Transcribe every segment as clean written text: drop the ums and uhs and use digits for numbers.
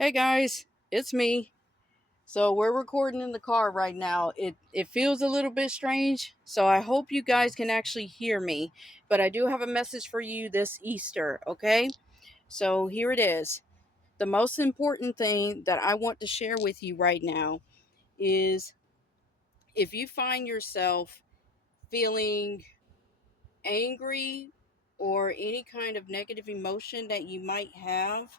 Hey guys, it's me. So we're recording in the car right now. It feels a little bit strange, so I hope you guys can actually hear me. But I do have a message for you this Easter, okay? So here it is. The most important thing that I want to share with you right now is if you find yourself feeling angry or any kind of negative emotion that you might have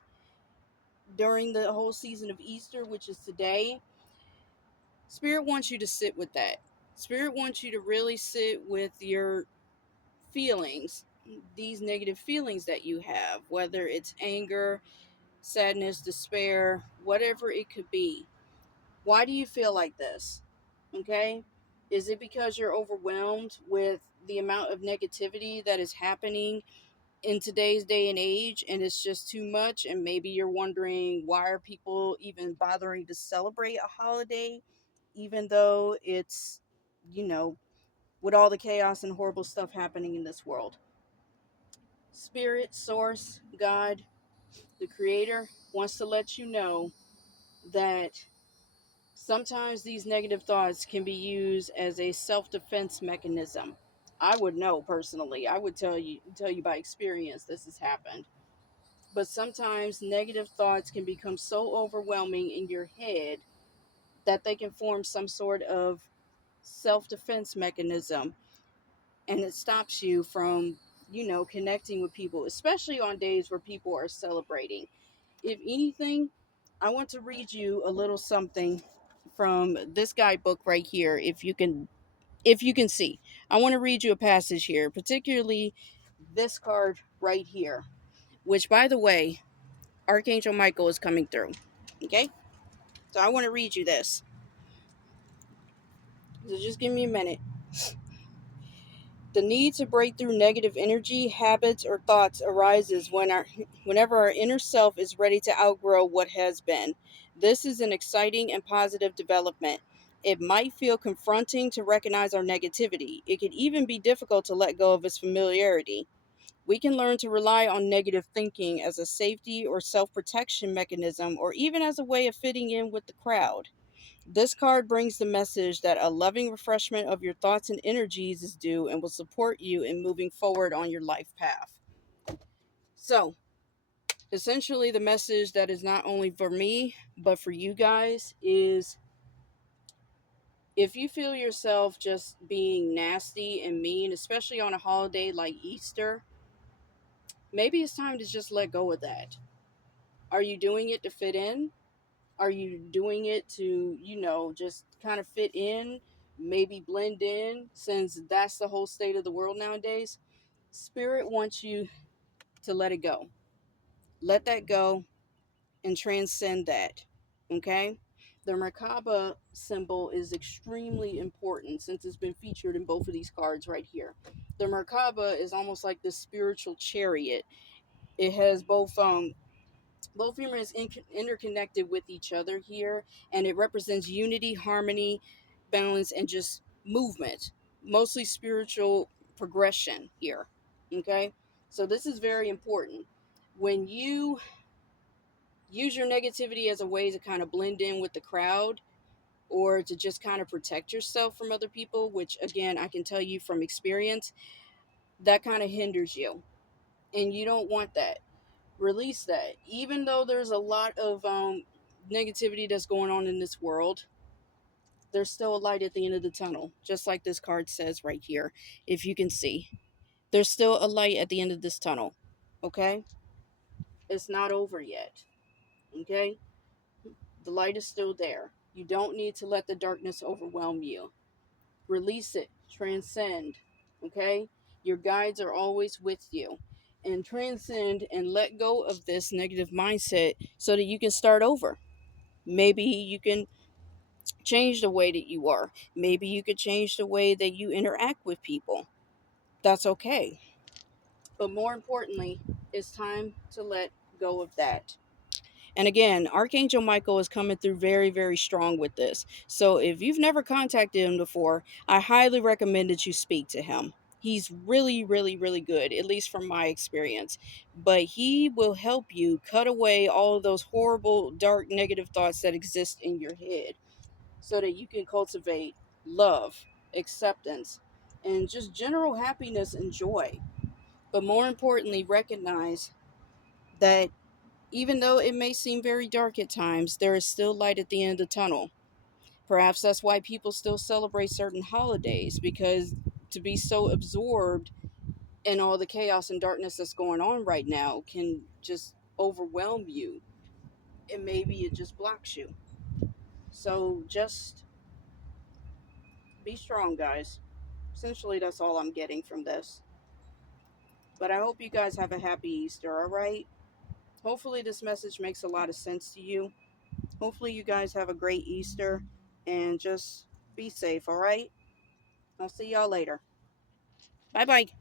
during the whole season of Easter, which is today, Spirit wants you to sit with that. Spirit wants you to really sit with your feelings, these negative feelings that you have, whether it's anger, sadness, despair, whatever it could be. Why do you feel like this? Okay? Is it because you're overwhelmed with the amount of negativity that is happening in today's day and age and it's just too much, and maybe you're wondering why are people even bothering to celebrate a holiday even though it's, you know, with all the chaos and horrible stuff happening in this world? Spirit, source, God, the creator wants to let you know that sometimes these negative thoughts can be used as a self-defense mechanism. I would know personally. I would tell you by experience this has happened. But sometimes negative thoughts can become so overwhelming in your head that they can form some sort of self defense mechanism, and it stops you from, connecting with people, especially on days where people are celebrating. If anything, I want to read you a little something from this guidebook right here. If you can see, I want to read you a passage here, particularly this card right here, which, by the way, Archangel Michael is coming through. Okay? So I want to read you this. So just give me a minute. The need to break through negative energy, habits, or thoughts arises whenever our inner self is ready to outgrow what has been. This is an exciting and positive development. It might feel confronting to recognize our negativity. It could even be difficult to let go of its familiarity. We can learn to rely on negative thinking as a safety or self protection mechanism, or even as a way of fitting in with the crowd. This card brings the message that a loving refreshment of your thoughts and energies is due and will support you in moving forward on your life path. So, essentially, the message that is not only for me, but for you guys is if you feel yourself just being nasty and mean, especially on a holiday like Easter, maybe it's time to just let go of that. Are you doing it to fit in? Are you doing it to, just kind of fit in, maybe blend in, since that's the whole state of the world nowadays? Spirit wants you to let it go. Let that go and transcend that. Okay? The Merkaba symbol is extremely important since it's been featured in both of these cards right here. The Merkaba is almost like the spiritual chariot. It has both humans interconnected with each other here, and it represents unity, harmony, balance, and just movement, mostly spiritual progression here. Okay, so this is very important. When you use your negativity as a way to kind of blend in with the crowd, or to just kind of protect yourself from other people, which again I can tell you from experience, that kind of hinders you, and you don't want that. Release that. Even though there's a lot of negativity that's going on in this world, there's still a light at the end of the tunnel, just like this card says right here. If you can see, there's still a light at the end of this tunnel. Okay? It's not over yet. Okay? The light is still there. You don't need to let the darkness overwhelm you. Release it. Transcend. Okay? Your guides are always with you. And transcend and let go of this negative mindset so that you can start over. Maybe you can change the way that you are. Maybe you could change the way that you interact with people. That's okay. But more importantly, it's time to let go of that. And again, Archangel Michael is coming through very, very strong with this. So if you've never contacted him before, I highly recommend that you speak to him. He's really, really, really good, at least from my experience. But he will help you cut away all of those horrible, dark, negative thoughts that exist in your head so that you can cultivate love, acceptance, and just general happiness and joy. But more importantly, recognize that even though it may seem very dark at times, there is still light at the end of the tunnel. Perhaps that's why people still celebrate certain holidays, because to be so absorbed in all the chaos and darkness that's going on right now can just overwhelm you, and maybe it just blocks you. So just be strong, guys. Essentially, that's all I'm getting from this. But I hope you guys have a happy Easter, all right? Hopefully, this message makes a lot of sense to you. Hopefully, you guys have a great Easter and just be safe, all right? I'll see y'all later. Bye bye.